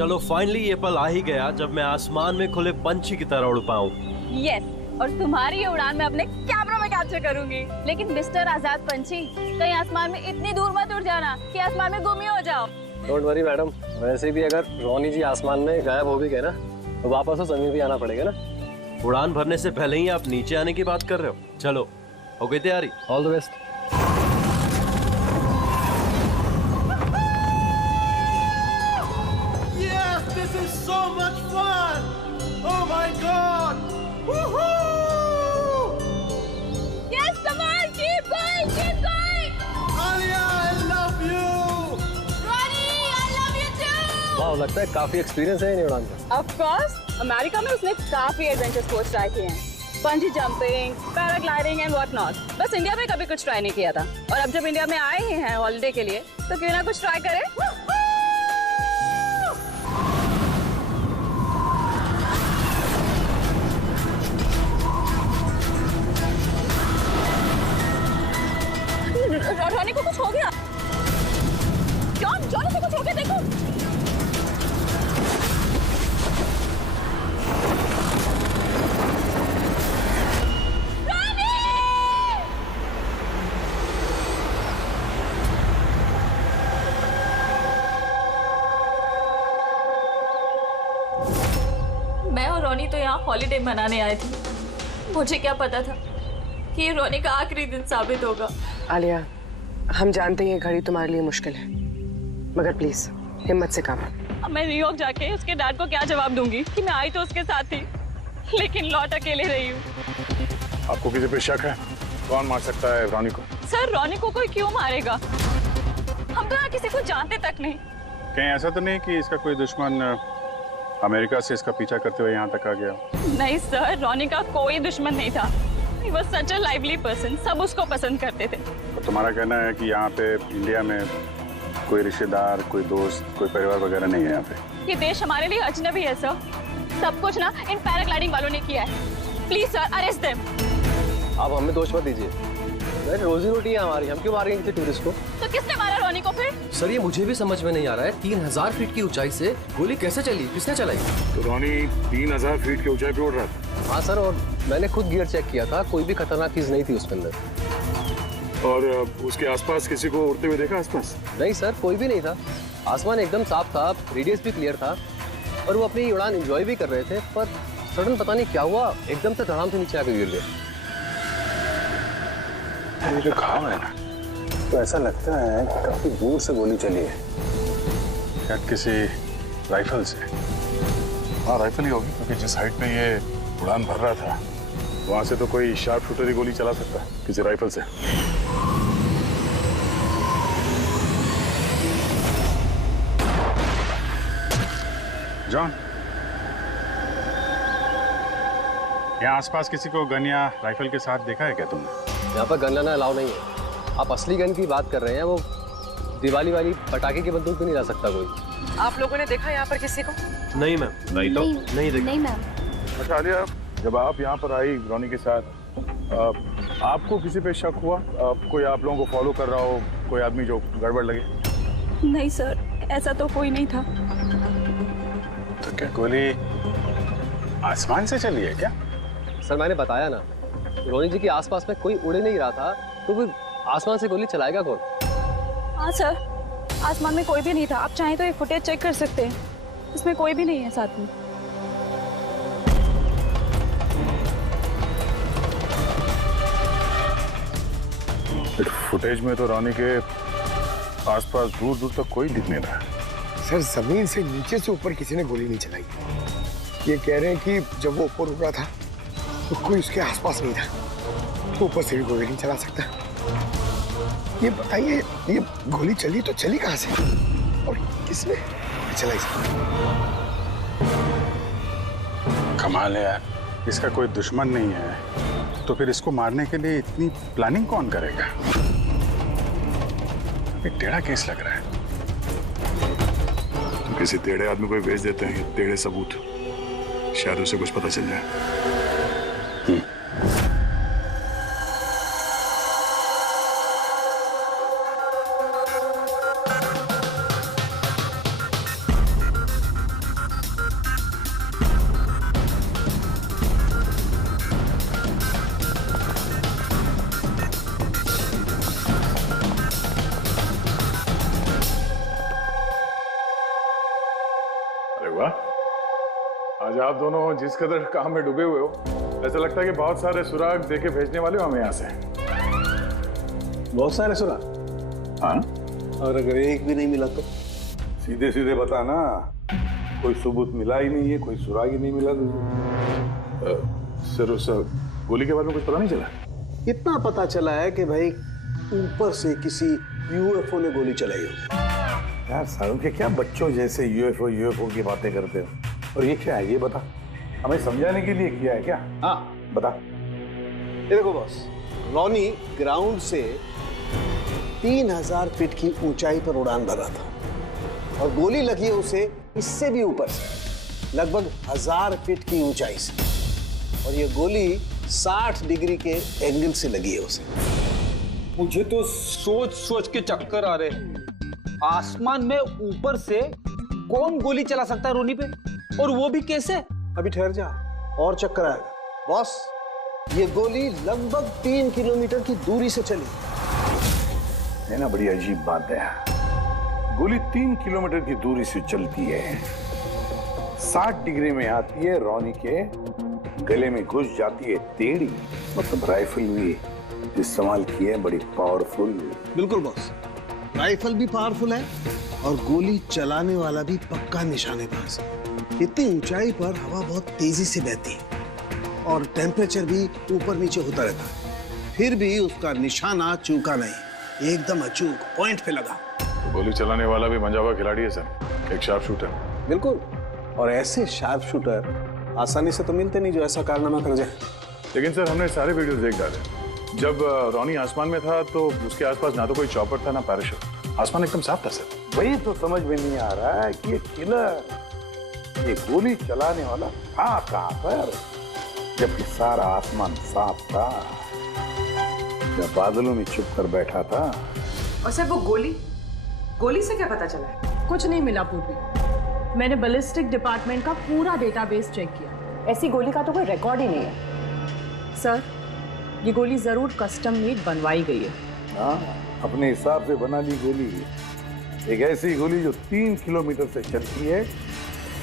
चलो फाइनली ये पल आ ही गया जब मैं आसमान में खुले पंछी की तरह उड़ पाऊं। यस, और तुम्हारी ये उड़ान मैं अपने कैमरा में कैप्चर करूंगी। लेकिन मिस्टर आजाद पंछी, कहीं आसमान में इतनी दूर मत उड़ जाना कि आसमान में गुम ही हो जाओ। डोंट वरी मैडम, वैसे भी अगर रोनी जी आसमान में गायब हो भी गए ना तो वापस तो जमीन भी आना पड़ेगा ना। उड़ान भरने से पहले ही आप नीचे आने की बात कर रहे हो। चलो, हो गई तैयारी? All the best. Yes, this is so much fun! Oh my God! Woohoo! Yes, come on, keep going, keep going. Alia, I love you! Ronnie, I love you too. वाह, लगता है काफी एक्सपीरियंस है इन उड़ान का। Of course, अमेरिका में उसने काफी एडवेंचर स्पोर्ट्स ट्राई किए हैं, पंजी jumping, paragliding and what not. बस इंडिया में कभी कुछ ट्राई नहीं किया था, और अब जब इंडिया में आए ही हैं हॉलिडे के लिए, तो क्यों ना कुछ ट्राई करें। रोनी को कुछ हो गया। जॉन, जॉन को कुछ हो गया, देखो। मैं और रोनी तो यहाँ हॉलिडे मनाने आए थे। मुझे क्या पता था कि ये रोनी का आखिरी दिन साबित होगा। आलिया, हम जानते हैं ये घड़ी तुम्हारे लिए मुश्किल है, मगर प्लीज हिम्मत से काम। अब मैं न्यूयॉर्क जाके उसके डैड को क्या जवाब दूंगी कि मैं आई तो उसके साथ थी, लेकिन लौट अकेले रही हूँ। आपको किसी पे शक है? कौन मार सकता है रोनी को? सर, रोनी को कोई क्यों मारेगा? हम तो यहाँ किसी को जानते तक नहीं। कहीं ऐसा तो नहीं कि इसका कोई दुश्मन अमेरिका से इसका पीछा करते हुए यहाँ तक आ गया? नहीं सर, रोनी का कोई दुश्मन नहीं था। He was such a lively person, सब उसको पसंद करते थे। तो तुम्हारा कहना है कि यहाँ पे इंडिया में कोई रिश्तेदार, कोई दोस्त, कोई परिवार वगैरह नहीं है यहाँ पे? ये देश हमारे लिए अजनबी है सर। सब कुछ ना इन पैराग्लाइडिंग वालों ने किया है। Please sir, arrest them. आप हमें दोष मत दीजिए, रोजी रोटी है हमारी, हम क्यों मारेंगे किसी टूरिस्ट को? तो किसने मारा रोनी को फिर? सर, ये मुझे भी समझ में नहीं आ रहा है, 3000 फीट की ऊंचाई से गोली कैसे चली, किसने चलाई? तो रोनी 3000 फीट की ऊंचाई पे उड़ रहा था। हाँ सर, और मैंने खुद गियर चेक किया था, कोई भी खतरनाक चीज नहीं थी उसके अंदर। और उसके आसपास किसी को उड़ते हुए देखा आसपास? नहीं सर, कोई भी नहीं था। आसमान एकदम साफ था, रेडियस भी क्लियर था, और वो अपनी उड़ान एंजॉय भी कर रहे थे। पर सडन पता नहीं क्या हुआ, एकदम से धड़ाम से नीचे आकर गिर गए। ये जो घाव है ना, तो ऐसा लगता है कि काफी दूर से गोली चली है, शायद किसी राइफल से। हाँ, राइफल ही होगी, क्योंकि जिस हाइट पे ये उड़ान भर रहा था वहां से तो कोई शार्प शूटर ही गोली चला सकता है, किसी राइफल से। जॉन, यहाँ आसपास किसी को गन या राइफल के साथ देखा है क्या तुमने? यहाँ पर गन लाना अलाउ नहीं है। आप असली गन की बात कर रहे हैं, वो दिवाली वाली पटाखे की बंदूक भी नहीं ला सकता कोई। आप लोगों ने देखा यहाँ पर किसी को? नहीं मैम, नहीं तो नहीं देखा। नहीं मैम। अच्छा आलिया, जब आप यहाँ पर आई रोनी के साथ, आपको किसी पे शक हुआ? कोई आप लोगों को फॉलो कर रहा हो, कोई आदमी जो गड़बड़ लगे? नहीं सर, ऐसा तो कोई नहीं था। तो क्या गोली आसमान से चली है क्या? सर, मैंने बताया ना, रोनी जी के आसपास में कोई उड़ नहीं रहा था, तो फिर आसमान से गोली चलाएगा कौन? हाँ सर, आसमान में कोई भी नहीं था। आप चाहें तो ये फुटेज चेक कर सकते हैं, इसमें कोई भी नहीं है साथ में। फुटेज में तो रोनी के आसपास दूर दूर तक कोई दिख नहीं रहा। सर, जमीन से नीचे से ऊपर किसी ने गोली नहीं चलाई। ये कह रहे हैं कि जब वो ऊपर उड़ रहा था तो कोई उसके आसपास नहीं था, तो ऊपर से भी गोली नहीं चला सकता। ये बताइए, ये गोली चली तो चली कहाँ से और किसने चलाई? कमाल है यार, इसका कोई दुश्मन नहीं है तो फिर इसको मारने के लिए इतनी प्लानिंग कौन करेगा? एक टेढ़ा केस लग रहा है। तो किसी टेढ़े आदमी को भेज देते हैं टेढ़े सबूत, शायद उसे कुछ पता चल जाए। अच्छा, आप दोनों जिस कदर काम में डूबे हुए हो, ऐसा लगता है कि बहुत सारे सुराग देके भेजने वाले हो हमें यहाँ से। बहुत सारे सुराग? हाँ, और अगर एक भी नहीं मिला तो? सीधे सीधे बता ना, कोई सबूत मिला ही नहीं है, कोई सुराग ही नहीं मिला तुझे। सर उस गोली के बारे में कुछ पता नहीं चला? इतना पता चला है कि भाई ऊपर से किसी यूएफओ ने गोली चलाई हो। यार सालों के क्या बच्चों जैसे यूएफओ की बातें करते हो, और ये क्या है ये बता, हमें समझाने के लिए किया है क्या? हाँ बता। ये देखो बॉस, रॉनी ग्राउंड से 3000 फीट की ऊंचाई पर उड़ान भर रहा था और गोली लगी है उसे इससे भी ऊपर से, लगभग 1000 फीट की ऊंचाई से, और ये गोली 60 डिग्री के एंगल से लगी है उसे। मुझे तो सोच सोच के चक्कर आ रहे हैं। आसमान में ऊपर से कौन गोली चला सकता है रोनी पे, और वो भी कैसे? अभी ठहर जा, और चक्कर आएगा। बॉस, ये गोली लगभग 3 किलोमीटर की दूरी से चली है ना, बड़ी अजीब बात है। गोली 3 किलोमीटर की दूरी से चलती है, 60 डिग्री में आती है, रॉनी के गले में घुस जाती है टेढ़ी, मतलब राइफल भी इस्तेमाल की है, बड़ी पावरफुल। बिल्कुल बॉस, राइफल भी पावरफुल है और गोली चलाने वाला भी पक्का निशानेबाज। इतनी ऊंचाई पर हवा बहुत तेजी से बहती है और टेम्परेचर भी ऊपर नीचे होता रहता है, फिर भी उसका निशाना चूका नहीं, एकदम अचूक पॉइंट पे लगा। तो गोली चलाने वाला भी मंजा हुआ खिलाड़ी है सर, एक शार्प शूटर। बिल्कुल, और ऐसे शार्प शूटर आसानी से तो मिलते नहीं जो ऐसा कारनामा कर जाए। लेकिन सर हमने सारे वीडियोस देख डाले। जब रॉनी आसमान में था तो उसके आसपास ना तो कोई चॉपर था ना पैराशूट, आसमान एकदम साफ था सर। वही तो समझ में नहीं आ रहा है कि ये किलर, ये गोली चलाने वाला था कहां पर, जबकि सारा आसमान साफ था, जब बादलों में छुप कर बैठा था। और सर वो गोली से क्या पता चला? कुछ नहीं मिला पूर्वी। मैंने बैलिस्टिक डिपार्टमेंट का पूरा डेटाबेस चेक किया, ऐसी गोली का तो कोई रिकॉर्ड ही नहीं है। सर ये गोली जरूर कस्टम मेड बनवाई गई है। हाँ, अपने हिसाब से बना ली गोली, एक ऐसी गोली जो 3 किलोमीटर से चलती है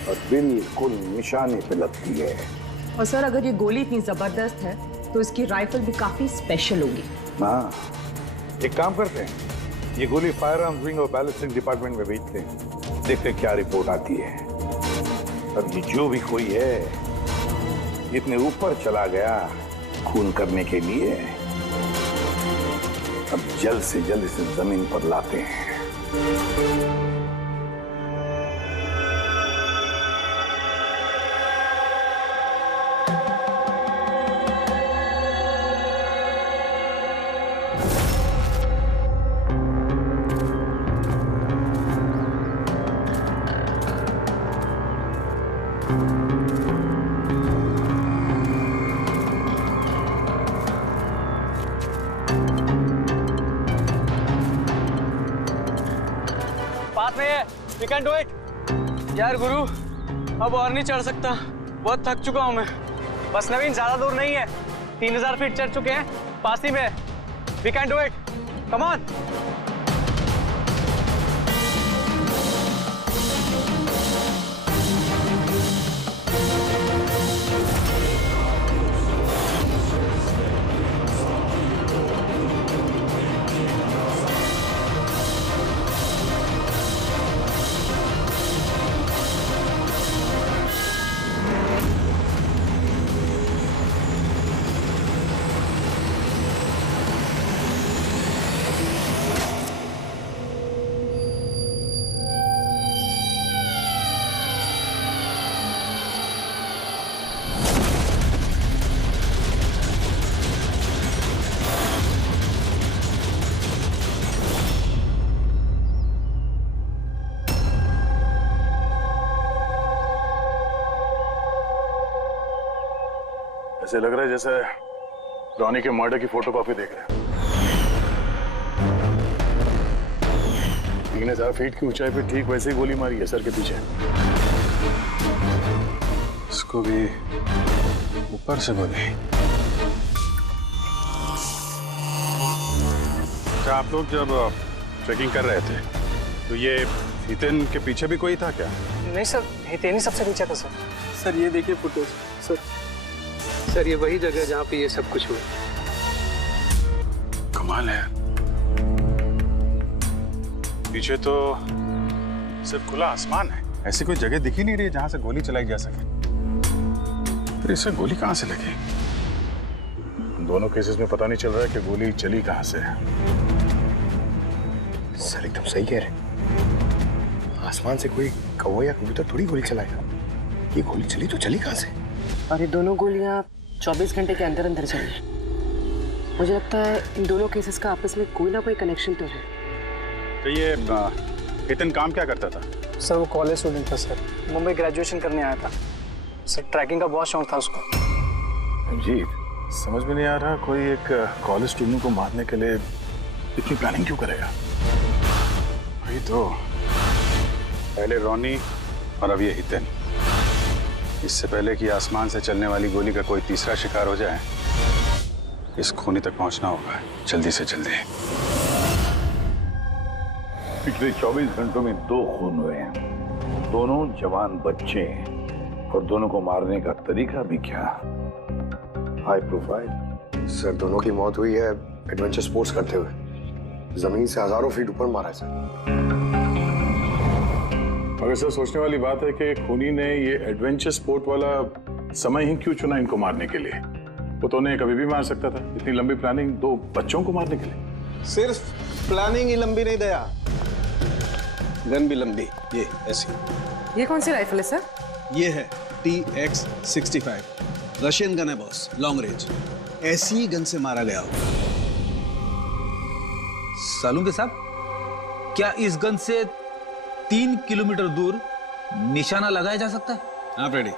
और बिल्कुल निशाने पे लगती है। और सर अगर ये गोली इतनी जबरदस्त है तो इसकी राइफल भी काफी स्पेशल होगी। हाँ, एक काम करते हैं, ये गोली फायर आर्म्स विंग और बैलिस्टिक डिपार्टमेंट में भेजते हैं, देखते हैं क्या रिपोर्ट आती है। और ये जो भी कोई है इतने ऊपर चला गया खून करने के लिए, अब जल्द से जल्द इसे जमीन पर लाते हैं। We can do it. यार गुरु, अब और नहीं चढ़ सकता, बहुत थक चुका हूं मैं। बस नवीन, ज्यादा दूर नहीं है, 3000 फीट चढ़ चुके हैं, पास ही में। We can do it. Come on. ऐसे लग रहा है जैसे रॉनी के मर्डर की फोटोकॉपी देख रहे हैं। 3000 फीट की ऊंचाई पे ठीक वैसे ही गोली मारी है सर के पीछे। इसको भी ऊपर से गोली। क्या आप लोग जब ट्रैकिंग कर रहे थे तो ये हितेन के पीछे भी कोई था क्या? नहीं सर, हितेन ही सबसे पीछे था सर। सर ये देखिए फुटेज। सर ये वही जगह है जहाँ पे ये सब कुछ हुआ। कमाल है। पीछे तो सिर्फ खुला आसमान है, ऐसी कोई जगह दिख ही नहीं रही जहां से गोली चलाई जा सके। फिर इसे गोली कहां से लगी? दोनों केसेस में पता नहीं चल रहा है कि गोली चली कहां से है। सर एकदम सही कह रहे हैं। आसमान से कोई कौवा या कबूतर थोड़ी गोली चलाएगा। ये गोली चली तो चली कहां से? और ये दोनों गोलियां 24 घंटे के अंदर अंदर चली। मुझे लगता है इन दोनों केसेस का आपस में कोई ना कोई कनेक्शन तो है। तो ये हितन काम क्या करता था? सर वो कॉलेज स्टूडेंट था सर, मुंबई ग्रेजुएशन करने आया था सर। ट्रैकिंग का बहुत शौक था उसको। जी समझ में नहीं आ रहा, कोई एक कॉलेज स्टूडेंट को मारने के लिए इतनी प्लानिंग क्यों करेगा? वही तो, पहले रॉनी और अब ये हितन। इससे पहले कि आसमान से चलने वाली गोली का कोई तीसरा शिकार हो जाए, इस खूनी तक पहुंचना होगा जल्दी से जल्दी। पिछले 24 घंटों में 2 खून हुए हैं, दोनों जवान बच्चे हैं, और दोनों को मारने का तरीका भी क्या हाई प्रोफाइल। सर दोनों की मौत हुई है एडवेंचर स्पोर्ट्स करते हुए। जमीन से हजारों फीट ऊपर मारा है सर। मगर सर सोचने वाली बात है कि खूनी ने ये एडवेंचर स्पोर्ट वाला समय ही क्यों चुना इनको मारने के लिए? वो तो उन्हें कभी भी मार सकता था। इतनी लंबी प्लानिंग 2 बच्चों को मारने के लिए। सिर्फ प्लानिंग ही लंबी नहीं दया, गन भी लंबी। ये ऐसी। ये कौन सी राइफल है सर? ये है TX-65, रशियन गन है बॉस, लॉन्ग रेंज। ऐसी ही गन से मारा गया हो। सालुंके साहब, क्या इस गन से 3 किलोमीटर दूर निशाना लगाया जा सकता है? हाँ फ्रेडी,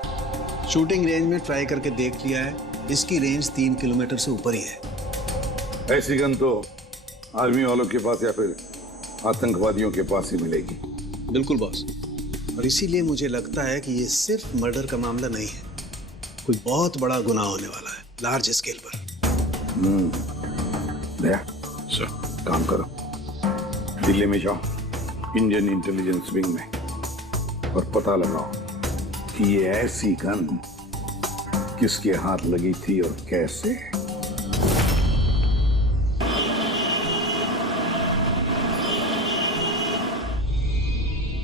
शूटिंग रेंज में ट्राई करके देख लिया है, इसकी रेंज 3 किलोमीटर से ऊपर ही है। ऐसी गन तो आर्मी वालों के पास या फिर आतंकवादियों के पास ही मिलेगी। बिल्कुल बॉस, और इसीलिए मुझे लगता है कि ये सिर्फ मर्डर का मामला नहीं है, कोई बहुत बड़ा गुनाह होने वाला है, लार्ज स्केल पर। दया सर, काम करो, दिल्ली में जाओ इंडियन इंटेलिजेंस विंग में, और पता लगाओ कि ये ऐसी गन किसके हाथ लगी थी और कैसे।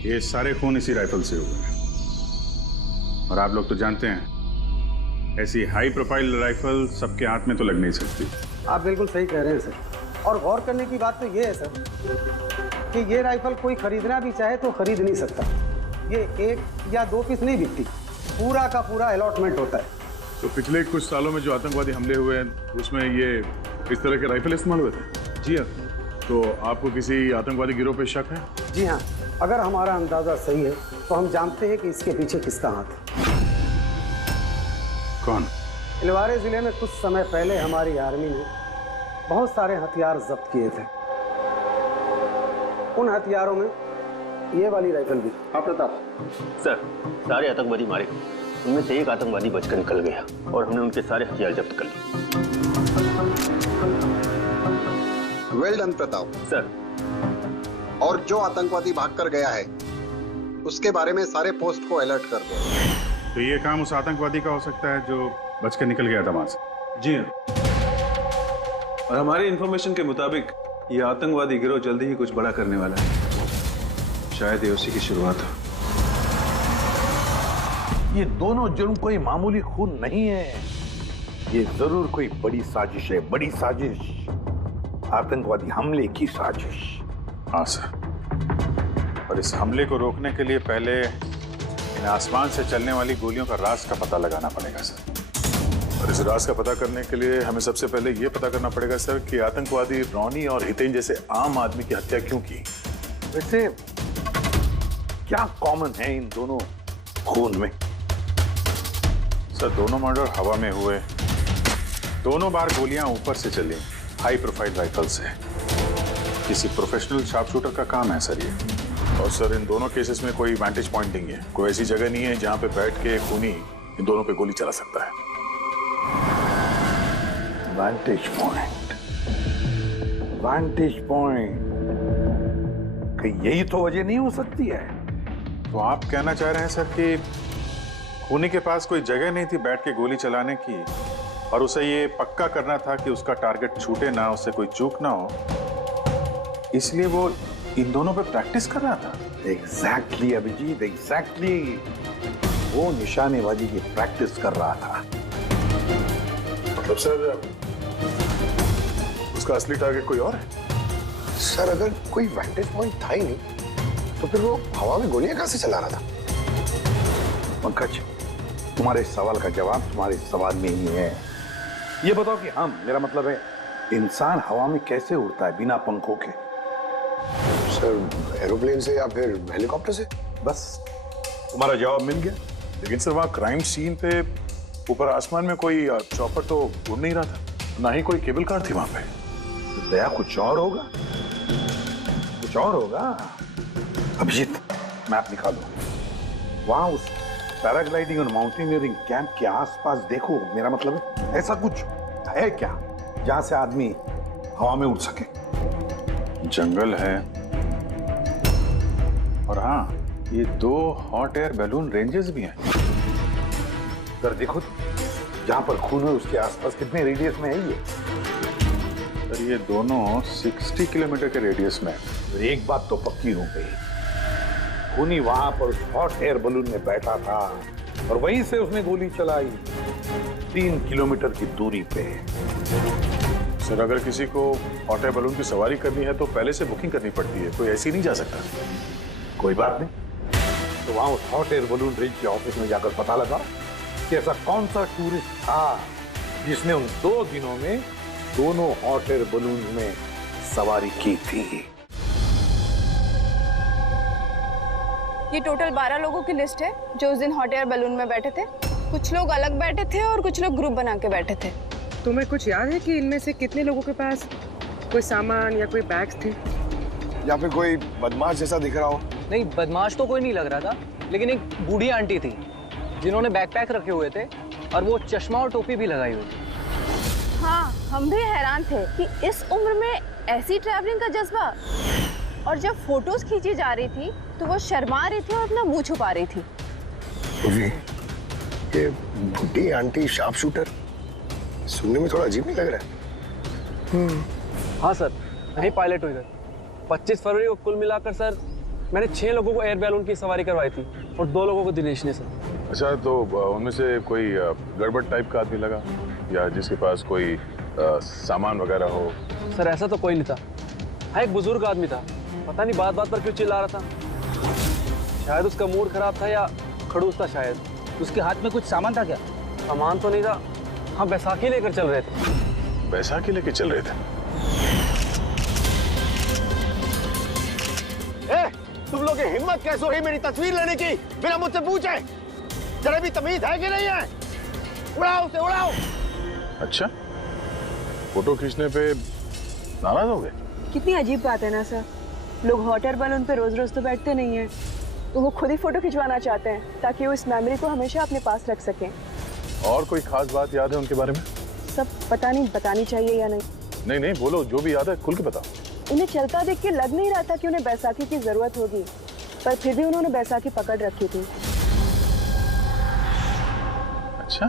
ये सारे खून इसी राइफल से हुए हैं, और आप लोग तो जानते हैं ऐसी हाई प्रोफाइल राइफल सबके हाथ में तो लग नहीं सकती। आप बिल्कुल सही कह रहे हैं सर, और गौर करने की बात तो ये है सर कि ये राइफल कोई खरीदना भी चाहे तो खरीद नहीं सकता। ये 1 या 2 पीस नहीं बिकती, पूरा का पूरा अलॉटमेंट होता है। तो पिछले कुछ सालों में जो आतंकवादी हमले हुए हैं उसमें ये इस तरह के राइफल इस्तेमाल हुए थे? जी हाँ। तो आपको किसी आतंकवादी गिरोह पे शक है? जी हाँ, अगर हमारा अंदाजा सही है तो हम जानते हैं कि इसके पीछे किसका हाथ है। कौन? इलवारे जिले में कुछ समय पहले हमारी आर्मी ने बहुत सारे हथियार जब्त किए थे। उन हथियारों में ये वाली राइफल भी। हाँ प्रताप सर, सारे आतंकवादी मारे, उनमें से एक आतंकवादी बचकर निकल गया और हमने उनके सारे हथियार जब्त कर लिए। Well done Pratap sir. और जो आतंकवादी भागकर गया है उसके बारे में सारे पोस्ट को अलर्ट कर दो। तो ये काम उस आतंकवादी का हो सकता है जो बचकर निकल गया था वहां से? जी हाँ, और हमारी इंफॉर्मेशन के मुताबिक ये आतंकवादी गिरोह जल्दी ही कुछ बड़ा करने वाला है। शायद ये उसी की शुरुआत हो। ये दोनों जुर्म कोई मामूली खून नहीं है, ये जरूर कोई बड़ी साजिश है, बड़ी साजिश, आतंकवादी हमले की साजिश। हाँ सर, और इस हमले को रोकने के लिए पहले इन आसमान से चलने वाली गोलियों का राज का पता लगाना पड़ेगा सर। और इस राज का पता करने के लिए हमें सबसे पहले ये पता करना पड़ेगा सर कि आतंकवादी रॉनी और हितेन जैसे आम आदमी की हत्या क्यों की। वैसे क्या कॉमन है इन दोनों खून में? सर दोनों मर्डर हवा में हुए, दोनों बार गोलियां ऊपर से चली, हाई प्रोफाइल राइफल से। किसी प्रोफेशनल शार्प शूटर का काम है सर ये। और सर इन दोनों केसेस में कोई वैंटेज पॉइंट नहीं है, कोई ऐसी जगह नहीं है जहां पे बैठ के खूनी इन दोनों पे गोली चला सकता है। वैंटेज पॉइंट, वैंटेज पॉइंट, कहीं यही तो वजह नहीं हो सकती है? तो आप कहना चाह रहे हैं सर कि खूनी के पास कोई जगह नहीं थी बैठ के गोली चलाने की, और उसे ये पक्का करना था कि उसका टारगेट छूटे ना, उससे कोई चूक ना हो, इसलिए वो इन दोनों पे प्रैक्टिस कर रहा था। Exactly Abhijeet, exactly. वो निशानेबाजी की प्रैक्टिस कर रहा था। मतलब सर उसका असली टारगेट कोई और है? सर अगर कोई वेंटेज पॉइंट था ही नहीं तो फिर वो हवा में गोलियां कहां से चला रहा था? पंकज, तुम्हारे सवाल का जवाब तुम्हारे सवाल में ही है। ये बताओ कि मेरा मतलब है, इंसान हवा में कैसे उड़ता है बिना पंखों के? सर एरोप्लेन से या फिर हेलीकॉप्टर से। बस तुम्हारा जवाब मिल गया। लेकिन सर वहाँ क्राइम सीन पे ऊपर आसमान में कोई चॉपर तो उड़ नहीं रहा था, ना ही कोई केबल कार थी वहां पे। दया कुछ और होगा, कुछ और होगा। अभिजीत, मैप निकालो। वहां उस पैराग्लाइडिंग और माउंटेनियरिंग कैंप के आसपास देखो। मेरा मतलब है ऐसा कुछ है क्या जहां से आदमी हवा में उड़ सके? जंगल है, और हाँ, ये 2 हॉट एयर बैलून रेंजेस भी हैं। कर देखो जहां पर खून है उसके आसपास कितने रेडियस में है ये? सर ये दोनों 60 किलोमीटर के रेडियस में है। एक बात तो पक्की हो गई, खूनी वहां पर हॉट एयर बलून में बैठा था और वहीं से उसने गोली चलाई 3 किलोमीटर की दूरी पे। सर अगर किसी को हॉट एयर बलून की सवारी करनी है तो पहले से बुकिंग करनी पड़ती है, कोई ऐसी नहीं जा सकता। कोई बात नहीं, तो वहां उस हॉट एयर बलून रेंज के ऑफिस में जाकर पता लगा कि ऐसा कौन सा टूरिस्ट था जिसने उन 2 दिनों में दोनों हॉट एयर बलून में सवारी की थी। ये टोटल 12 लोगों की लिस्ट है जो उस दिन हॉट एयर बलून में बैठे थे। कुछ लोग अलग बैठे थे और कुछ लोग ग्रुप बना के बैठे थे। तुम्हें कुछ याद है कि इनमें से कितने लोगों के पास कोई सामान या कोई बैग्स थे? या फिर कोई बदमाश जैसा दिख रहा हो? नहीं, बदमाश तो कोई नहीं लग रहा था, लेकिन एक बूढ़ी आंटी थी जिन्होंने बैकपैक रखे हुए थे और वो चश्मा और टोपी भी लगाई हुई थी। हाँ, हम भी हैरान थे कि इस उम्र में ऐसी ट्रैवलिंग का जज्बा। और जब फोटोज खींची जा रही थी तो वो शर्मा रही थी और अपना मुंह छुपा रही थी। ये बुढ़ी आंटी शार्प शूटर सुनने में थोड़ा अजीब नहीं लग रहा है? हाँ सर, नहीं पायलट हुई इधर। 25 फरवरी को कुल मिलाकर सर मैंने 6 लोगों को एयर बैलून की सवारी करवाई थी और 2 लोगों को दिनेश ने सर। अच्छा, तो उनमें से कोई गड़बड़ टाइप का आदमी लगा या जिसके पास कोई सामान वगैरह हो? सर ऐसा तो कोई नहीं था। हाँ, एक बुजुर्ग आदमी था, पता नहीं बात बात पर क्यों चिल्ला रहा था। शायद उसका मूड खराब था या खड़ूस था शायद। उसके हाथ में कुछ सामान था क्या? सामान तो नहीं था। हाँ, बैसाखी लेकर चल रहे थे। बैसाखी लेकर चल रहे थे? तुम लोग की हिम्मत कैसे हुई मेरी तस्वीर लेने की बिना मुझसे पूछे? जरा भी तमीज है कि नहीं है? उड़ाओ उसे, उड़ाओ। अच्छा, फोटो खींचने पे नाराज हो गए? कितनी अजीब बात है ना सर। लोग हॉट एयर बलून पे रोज रोज तो बैठते नहीं हैं, तो वो खुद ही फोटो खिंचवाना चाहते हैं ताकि वो इस मेमोरी को हमेशा अपने पास रख सकें। और कोई खास बात याद है उनके बारे में? सब पता नहीं बतानी चाहिए या नहीं। नहीं नहीं, बोलो, जो भी याद है खुल के बताओ। उन्हें चलता देख के लग नहीं रहा था कि उन्हें बैसाखी की जरूरत होगी, पर फिर भी उन्होंने बैसाखी पकड़ रखी थी। अच्छा,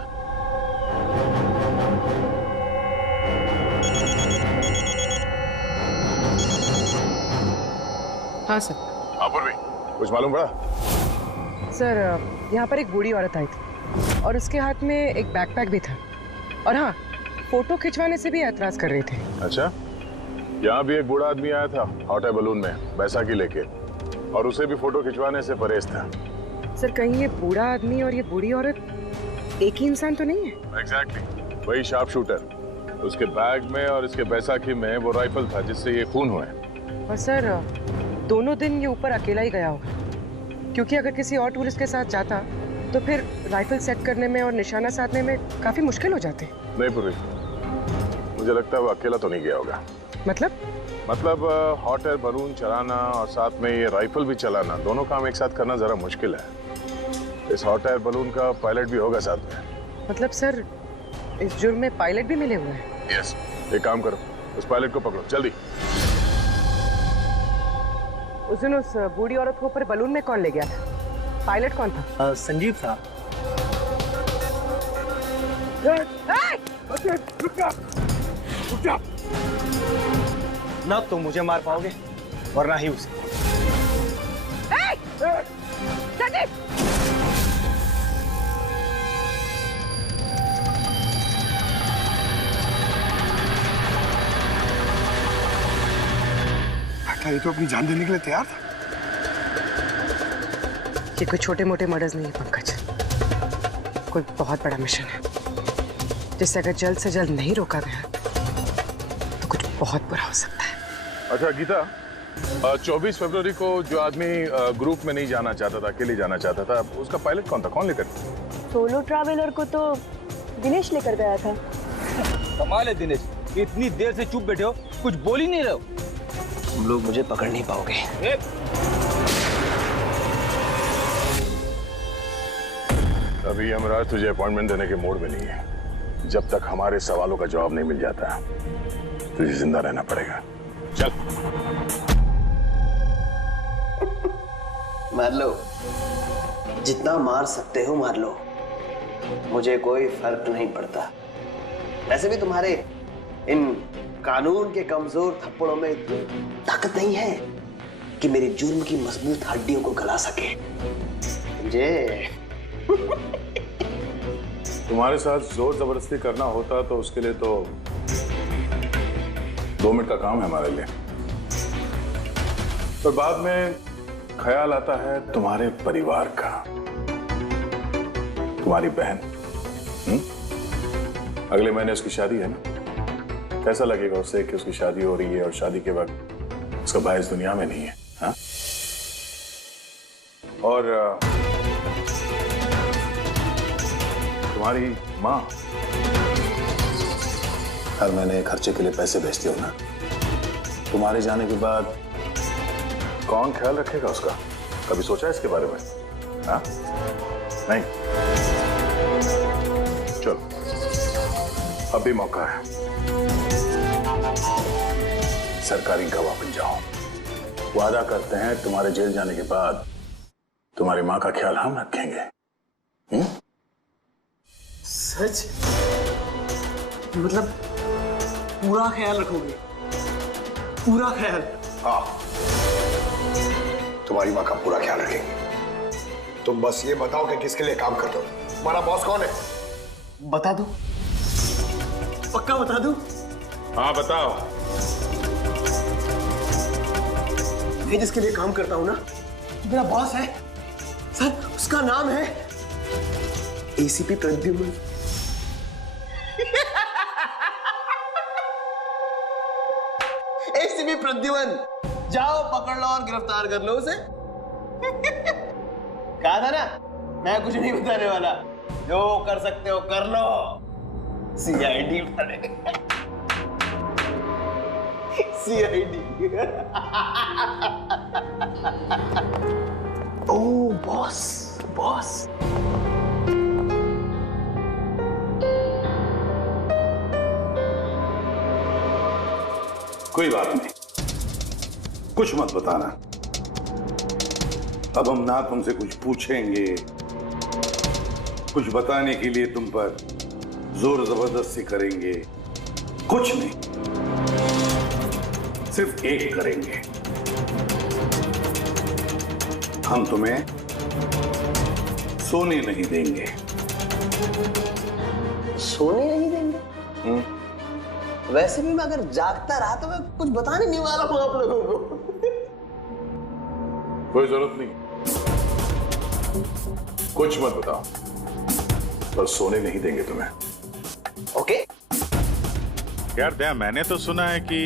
हाँ सर। हाँ पूर्वी, कुछ मालूम पड़ा? सर यहाँ पर एक बूढ़ी औरत आई थी और उसके हाथ में एक बैकपैक भी था, और हाँ, फोटो खिंचवाने से भी ऐतराज कर रहे थे। अच्छा, यहाँ भी एक बूढ़ा आदमी आया था हॉट एयर बलून में बैसाखी लेके, और उसे भी फोटो खिंचवाने से परहेज था। सर कहीं ये बूढ़ा आदमी और ये बूढ़ी औरत एक ही इंसान तो नहीं है? एग्जैक्टली, वही शार्प शूटर। उसके बैग में और इसके बैसाखी में वो राइफल था जिससे ये खून हुआ है। और सर दोनों दिन ये ऊपर अकेला ही गया होगा, क्योंकि अगर किसी और टूरिस्ट के साथ जाता तो फिर राइफल सेट करने में और निशाना साधने में काफी मुश्किल हो जाते। नहीं पूर्वी, मुझे लगता है वो अकेला तो नहीं गया होगा। मतलब हॉट एयर बलून चलाना और साथ में ये राइफल भी चलाना, दोनों काम एक साथ करना जरा मुश्किल है। इस हॉट एयर बलून का पायलट भी होगा साथ में। मतलब सर इस जुर्म में पायलट भी मिले हुए हैं? यस, एक काम करो, उस पायलट को पकड़ो जल्दी। उस दिन उस बूढ़ी औरत को ऊपर बलून में कौन ले गया था? पायलट कौन था? संजीव था। रुक जा। ना तुम मुझे मार पाओगे और ना ही उसे। ये तो अपनी जान देने के लिए तैयार था। ये कोई छोटे मोटे मर्डर्स नहीं है पंकज, कोई बहुत बड़ा मिशन है जिसे अगर जल्द से जल्द नहीं रोका गया तो कुछ बहुत बुरा हो सकता है। अच्छा गीता, 24 फरवरी को जो आदमी ग्रुप में नहीं जाना चाहता था, अकेले जाना चाहता था, उसका पायलट कौन था? कौन लेकर? सोलो ट्रैवलर को तो दिनेश लेकर गया था। कमाल है दिनेश, इतनी देर से चुप बैठे हो, कुछ बोल ही नहीं रहे हो। तुम लोग मुझे पकड़ नहीं पाओगे। अभी यमराज तुझे अपॉइंटमेंट देने के मूड में नहीं है। जब तक हमारे सवालों का जवाब नहीं मिल जाता तुझे जिंदा रहना पड़ेगा। चल। मार लो, जितना मार सकते हो मार लो, मुझे कोई फर्क नहीं पड़ता। वैसे भी तुम्हारे इन कानून के कमजोर थप्पड़ों में इतनी ताकत नहीं है कि मेरी जुर्म की मजबूत हड्डियों को गला सके। मुझे तुम्हारे साथ जोर जबरदस्ती करना होता तो उसके लिए तो 2 मिनट का काम है हमारे लिए, पर बाद में ख्याल आता है तुम्हारे परिवार का, तुम्हारी बहन। अगले महीने उसकी शादी है ना, कैसा लगेगा उससे कि उसकी शादी हो रही है और शादी के वक्त उसका भाई इस दुनिया में नहीं है? हा? और तुम्हारी माँ हर महीने खर्चे के लिए पैसे भेजती हो ना, तुम्हारे जाने के बाद कौन ख्याल रखेगा उसका? कभी सोचा इसके बारे में? हाँ? नहीं? चलो, अभी मौका है, सरकारी गवाह बन जाओ। वादा करते हैं तुम्हारे जेल जाने के बाद तुम्हारी माँ का ख्याल हम रखेंगे। सच? मतलब पूरा ख्याल रखोगे? पूरा ख्याल? हाँ, तुम्हारी माँ का पूरा ख्याल रखेंगे। तुम बस ये बताओ कि किसके लिए काम करते हो? तुम्हारा बॉस कौन है? बता दो, पक्का बता दो? हाँ बताओ। मैं जिसके लिए काम करता हूं ना, मेरा बॉस है सर, उसका नाम है एसीपी प्रद्युमन। एसीपी प्रद्युमन, जाओ पकड़ लो और गिरफ्तार कर लो उसे। कहा था ना, मैं कुछ नहीं बताने वाला, जो कर सकते हो कर लो। CID CID. Oh boss, boss. कोई बात नहीं, कुछ मत बताना। अब हम ना तुमसे कुछ पूछेंगे, कुछ बताने के लिए तुम पर जोर जबरदस्ती करेंगे, कुछ नहीं, सिर्फ एक करेंगे, हम तुम्हें सोने नहीं देंगे। सोने नहीं देंगे? वैसे भी मैं अगर जागता रहा तो मैं कुछ बताने नहीं वाला हूं आप लोगों को। कोई जरूरत नहीं, कुछ मत बताओ, बस सोने नहीं देंगे तुम्हें। ओके? यार दया, मैंने तो सुना है कि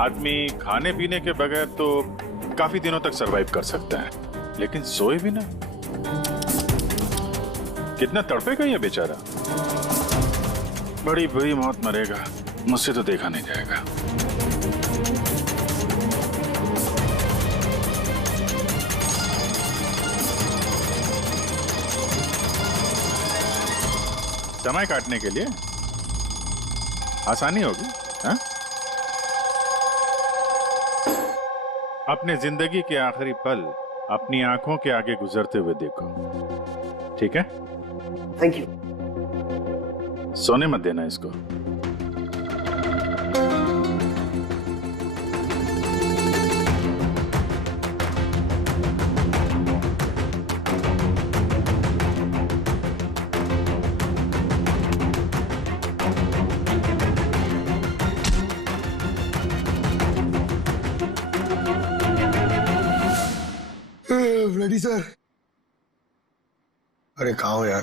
आदमी खाने पीने के बगैर तो काफी दिनों तक सरवाइव कर सकता है, लेकिन सोए बिना कितना तड़पेगा ये बेचारा। बड़ी बुरी मौत मरेगा, मुझसे तो देखा नहीं जाएगा। समय काटने के लिए आसानी होगी। हाँ? अपने जिंदगी के आखिरी पल अपनी आंखों के आगे गुजरते हुए देखो, ठीक है? Thank you. सोने मत देना इसको। Ready sir. अरे कहाँ हो यार?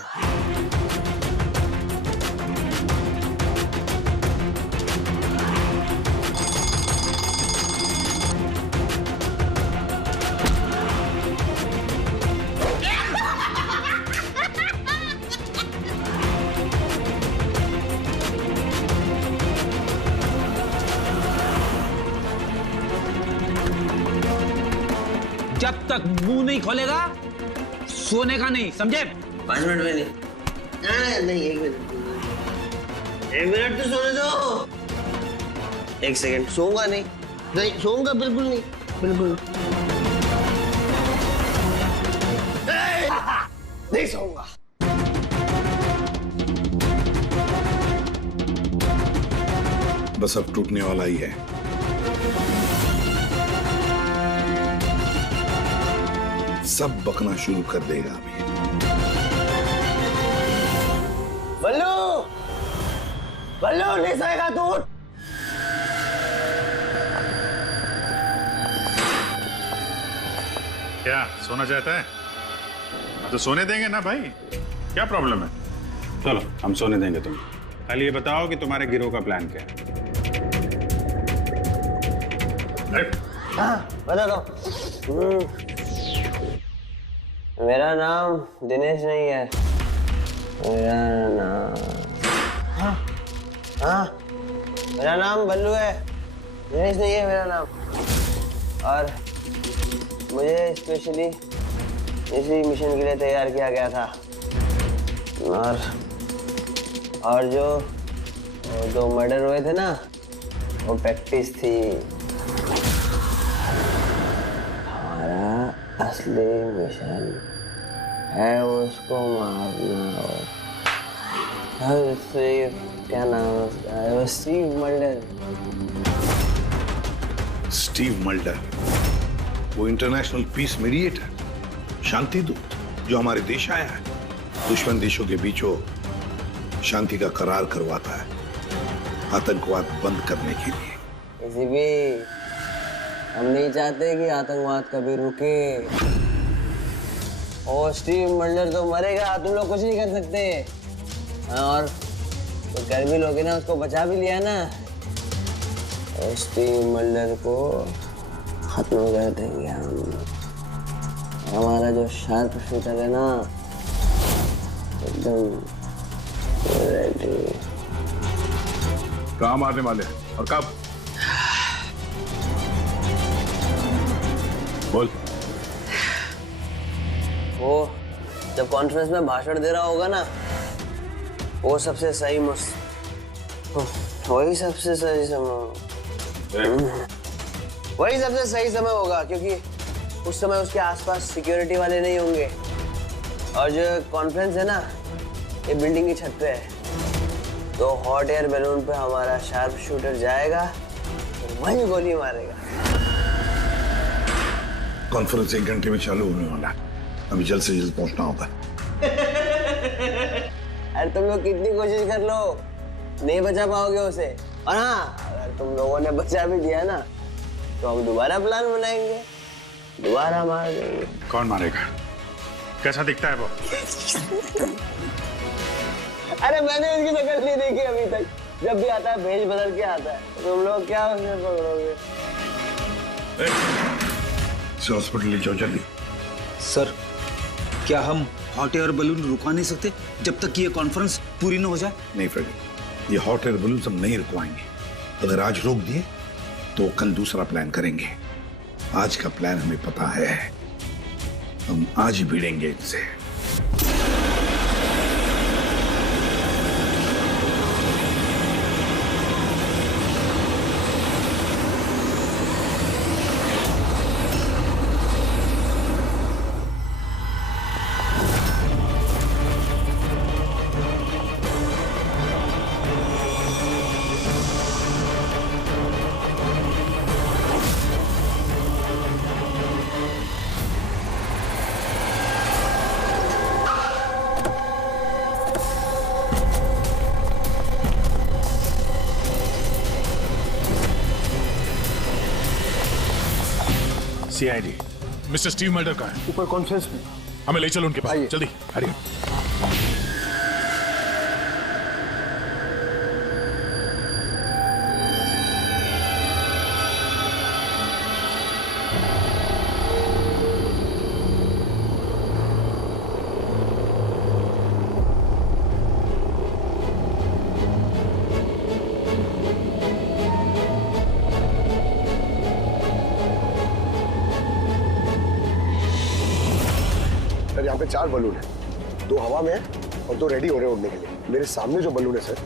जब तक मुंह नहीं खोलेगा सोने का नहीं, समझे? 5 मिनट में नहीं। नहीं 1 मिनट। 1 मिनट तो सोने दो। 1 सेकंड। सोऊंगा नहीं। नहीं सोऊंगा बिल्कुल नहीं, बिल्कुल नहीं सोऊंगा। बस अब टूटने वाला ही है। सब बकना शुरू कर देगा अभी। बल्लू, बल्लू नहीं सोएगा तू? क्या सोना चाहता है? तो सोने देंगे ना भाई, क्या प्रॉब्लम है? चलो हम सोने देंगे तुम्हें। खाली ये बताओ कि तुम्हारे गिरोह का प्लान क्या है? हाँ बता दो। मेरा नाम दिनेश नहीं है। मेरा नाम मेरा नाम बल्लू है, दिनेश नहीं है मेरा नाम। और मुझे स्पेशली इसी मिशन के लिए तैयार किया गया था। और जो मर्डर हुए थे ना, वो प्रैक्टिस थी। हमारा असली मिशन है उसको मारना। और क्या नाम है उसका? Steve Mulder. स्टीव मल्डर, वो इंटरनेशनल पीस मीडिएटर, शांति दूत जो हमारे देश आया है, दुश्मन देशों के बीच वो शांति का करार करवाता है, आतंकवाद बंद करने के लिए। किसी भी हम नहीं चाहते कि आतंकवाद कभी रुके। और स्टीव मल्डर तो मरेगा, तुम लोग कुछ नहीं कर सकते। और तो कर भी लोगे ना, उसको बचा भी लिया ना, और स्टीव मल्डर को खत्म कर देंगे हम। हमारा जो शार्प शूटर है ना, एकदम रेडी। कहाँ मारने वाले हैं और कब? बोल। वो जब कॉन्फ्रेंस में भाषण दे रहा होगा ना, वो सबसे सही वही सबसे सही समय होगा, क्योंकि उस समय उसके आसपास सिक्योरिटी वाले नहीं होंगे। और जो कॉन्फ्रेंस है ना, ये बिल्डिंग की छत पे है, तो हॉट एयर बैलून पे हमारा शार्प शूटर जाएगा, वहीं गोली मारेगा। कॉन्फ्रेंस 1 घंटे में चालू होने वाला है, अभी जल्द से जल्द पहुंचना होगा। अरे तुम लोग कितनी कोशिश कर लो, नहीं बचा पाओगे उसे। और हाँ, अगर तुम लोगों ने बचा भी दिया ना, तो हम दोबारा प्लान बनाएंगे, दोबारा मार देंगे। कौन मारेगा? कैसा दिखता है वो? अरे मैंने उसकी शक्ल नहीं देखी अभी तक। जब भी आता है भेज बदल के आता है। तुम लोग क्या उसे पकड़ोगे? हॉस्पिटल ले जाओ जल्दी। सर, क्या हम हॉट एयर बलून रुकवा नहीं सकते जब तक ये कॉन्फ्रेंस पूरी न हो जाए? नहीं फ्रेडी, ये हॉट एयर बलून हम नहीं रुकवाएंगे। अगर आज रोक दिए तो कल दूसरा प्लान करेंगे। आज का प्लान हमें पता है, हम आज ही भिड़ेंगे इनसे। सीआईडी। मिस्टर स्टीव मल्डर का है ऊपर कॉन्फ्रेंस में। हमें ले चलो उनके पास, जल्दी हरी। सर यहाँ पे 4 बलून है, 2 हवा में है और 2 रेडी हो रहे हैं उड़ने के लिए। मेरे सामने जो बलून है सर,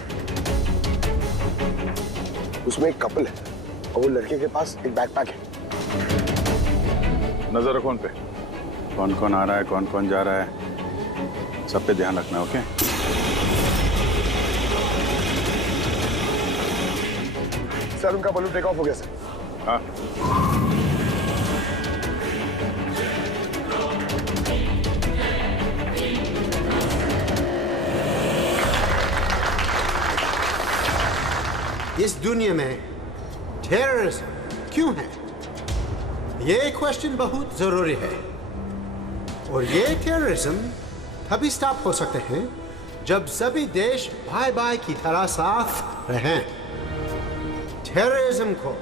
उसमें एक कपल है और वो लड़के के पास एक बैकपैक है। नजर रखो उन पे, कौन कौन आ रहा है, कौन कौन जा रहा है, सब पे ध्यान रखना। ओके सर उनका बलून टेक ऑफ हो गया सर। हाँ इस दुनिया में टेररिज्म क्यों है, ये क्वेश्चन बहुत जरूरी है। और ये टेररिज्म तभी स्टॉप हो सकते हैं जब सभी देश भाई भाई की तरह साथ रहें। टेररिज्म को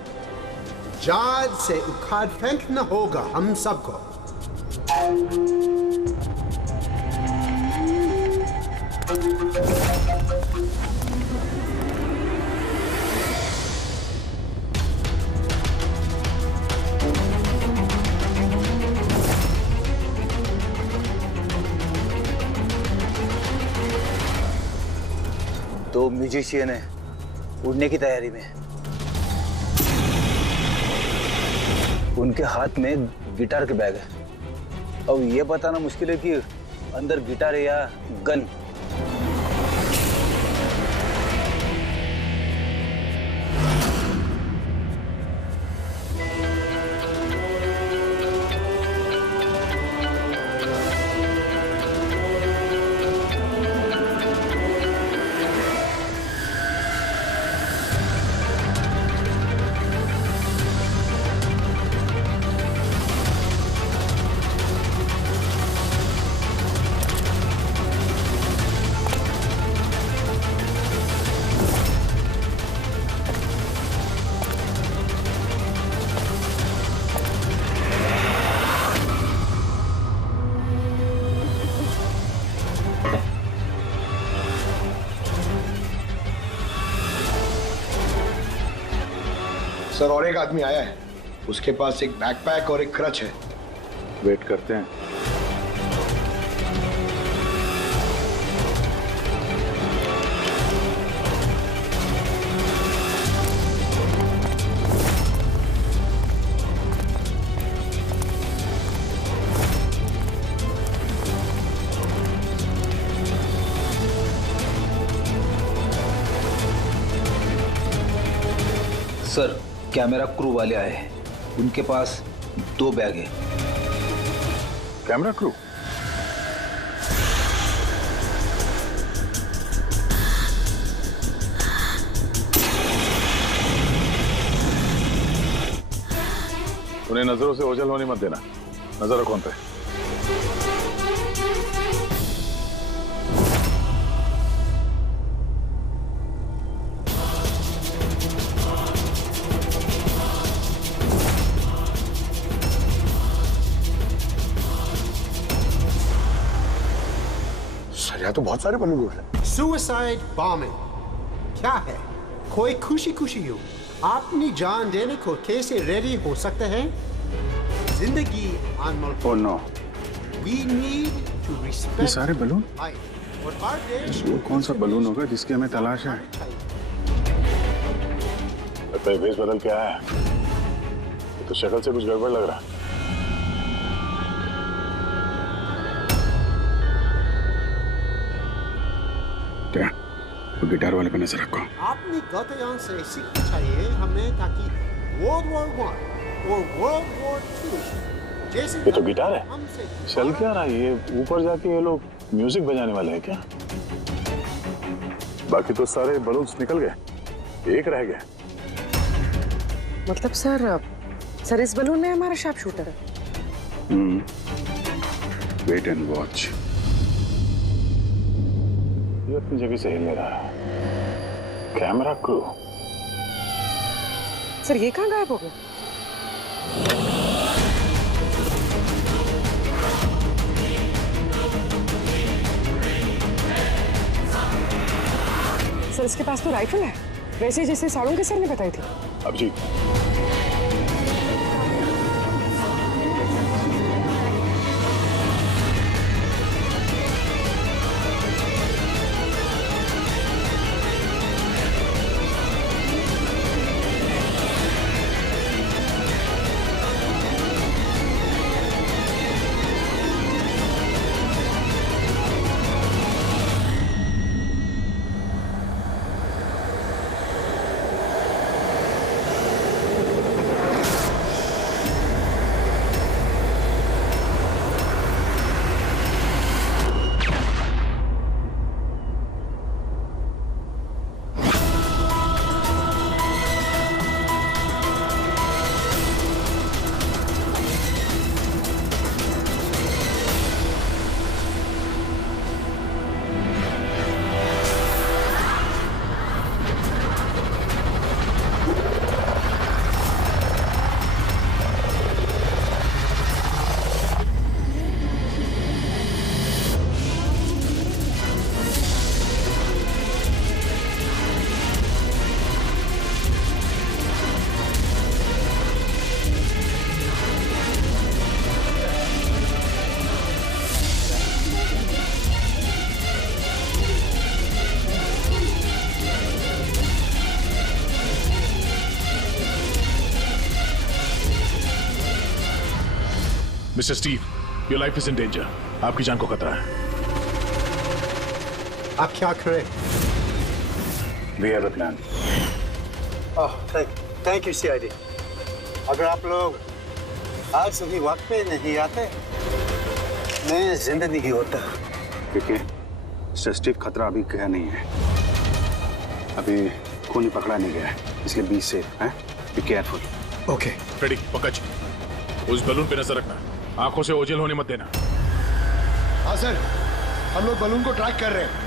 जड़ से उखाड़ फेंकना होगा हम सबको। दो म्यूजिशियन है उड़ने की तैयारी में। उनके हाथ में गिटार के बैग है। अब ये बताना मुश्किल है कि अंदर गिटार है या गन। सर और एक आदमी आया है, उसके पास एक बैकपैक और एक क्रच है। वेट करते हैं। सर कैमरा क्रू वाले आए हैं, उनके पास 2 बैग है। Camera crew? उन्हें नजरों से ओझल होने मत देना। नजर रखो उन पे। तो बहुत सारे बलून उड़ रहे। सुसाइड बॉम्बिंग क्या है? कोई खुशी खुशी हो अपनी जान देने को कैसे रेडी हो सकते हैं? जिंदगी अनमोल। Oh no. We need to respect ये सारे बलून? life। और हर देश वो कौन सा बलून होगा जिसकी हमें तलाश है? लगता है भेष बदल के आया है। ये तो शक्ल से कुछ गड़बड़ लग रहा है। क्या? वो गिटार वाले पे नजर रखो। अपनी गलतियों से सीखना चाहिए हमें, ताकि World War I और World War II जैसे ये तो गिटार है। चल क्या रहा है ये? ऊपर जाके ये लोग म्यूजिक बजाने वाले हैं क्या? बाकी तो सारे बलून्स निकल गए, एक रह गया। मतलब सर सर इस बलून में हमारा शार्प शूटर है। Wait and watch. ये अपनी जगह से हिल रहा है। Camera crew. सर ये कहाँ गायब हो गया? सर इसके पास तो राइफल है, वैसे जैसे साड़ू के सर ने बताई थी। Abhijeet, mister Steve, your life is in danger. आपकी जान को खतरा है। आप क्या करें? We have a plan. Thank you CID. अगर आप लोग आज सभी वक्त पे नहीं आते, मैं जिंदा नहीं होता। देखिए मिस्टर स्टीव, खतरा अभी गया नहीं है। अभी खून पकड़ा नहीं गया है, इसलिए बीच से be careful. Okay ready Pankaj, उस बलून पे नजर रखना, आंखों से ओझल होने मत देना। हाँ सर, हम लोग बलून को ट्रैक कर रहे हैं।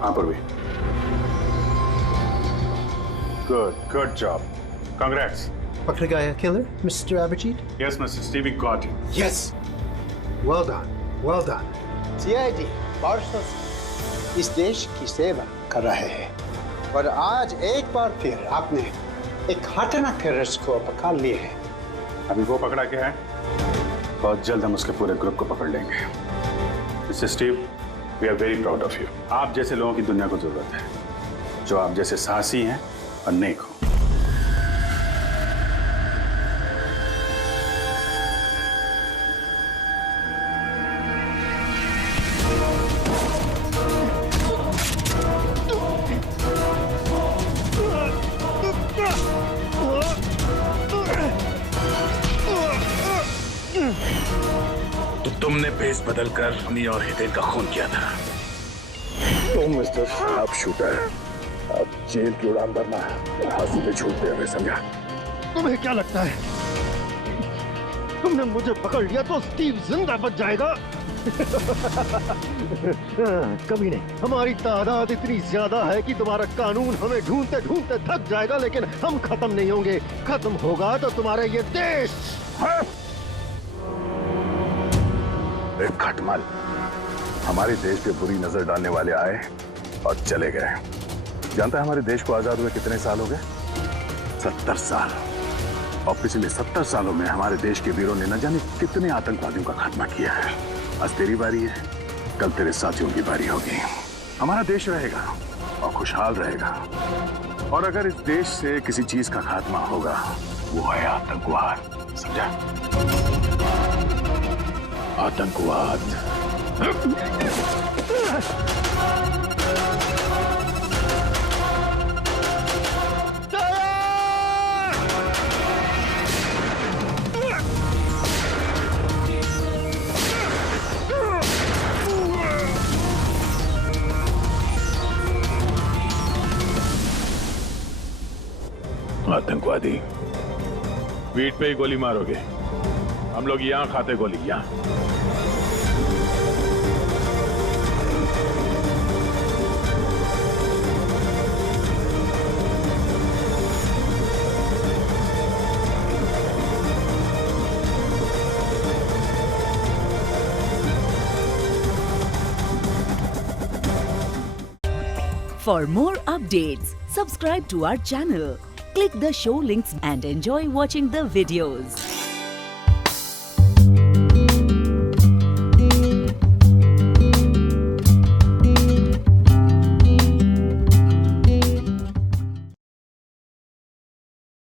हाँ पर भी गुड जॉब, कांग्रेट्स। पकड़ गया killer mister Abhijeet? Yes mister Steve, we got him. Yes, well done. CID बरसों से इस देश की सेवा कर रहे हैं और आज एक बार फिर आपने एक खतरनाक टेररिस्ट को पकड़ लिए है। अभी वो पकड़ा गया है, बहुत जल्द हम उसके पूरे ग्रुप को पकड़ लेंगे। Mister Steve, we are very proud of you. आप जैसे लोगों की दुनिया को जरूरत है, जो आप जैसे साहसी हैं और नेक हो। तो तुमने भेस बदलकर रॉनी और हितेन का खून किया था। तुम मिस्टर शार्प शूटर, अब जेल की उड़ान भरना फांसी पे छूटते हमें समझा। तुम्हें क्या लगता है तुमने मुझे पकड़ लिया तो स्टीव जिंदा बच जाएगा? कभी नहीं। हमारी तादाद इतनी ज्यादा है कि तुम्हारा कानून हमें ढूंढते ढूंढते थक जाएगा, लेकिन हम खत्म नहीं होंगे। खत्म होगा तो तुम्हारा ये देश। एक खटमल हमारे देश पे बुरी नजर डालने वाले आए और चले गए। जानता है हमारे देश को आजाद हुए कितने साल हो गए? 70 साल। और पिछले 70 सालों में हमारे देश के वीरों ने न जाने कितने आतंकवादियों का खात्मा किया है। आज तेरी बारी है, कल तेरे साथियों की बारी होगी। हमारा देश रहेगा और खुशहाल रहेगा। और अगर इस देश से किसी चीज का खात्मा होगा, वो है आतंकवाद। समझा? आतंकवाद। आतंकवादी पीठ पे ही गोली मारोगे? हम लोग यहाँ खाते गोली, यहाँ। For more updates, subscribe to our channel, click the show links and enjoy watching the videos.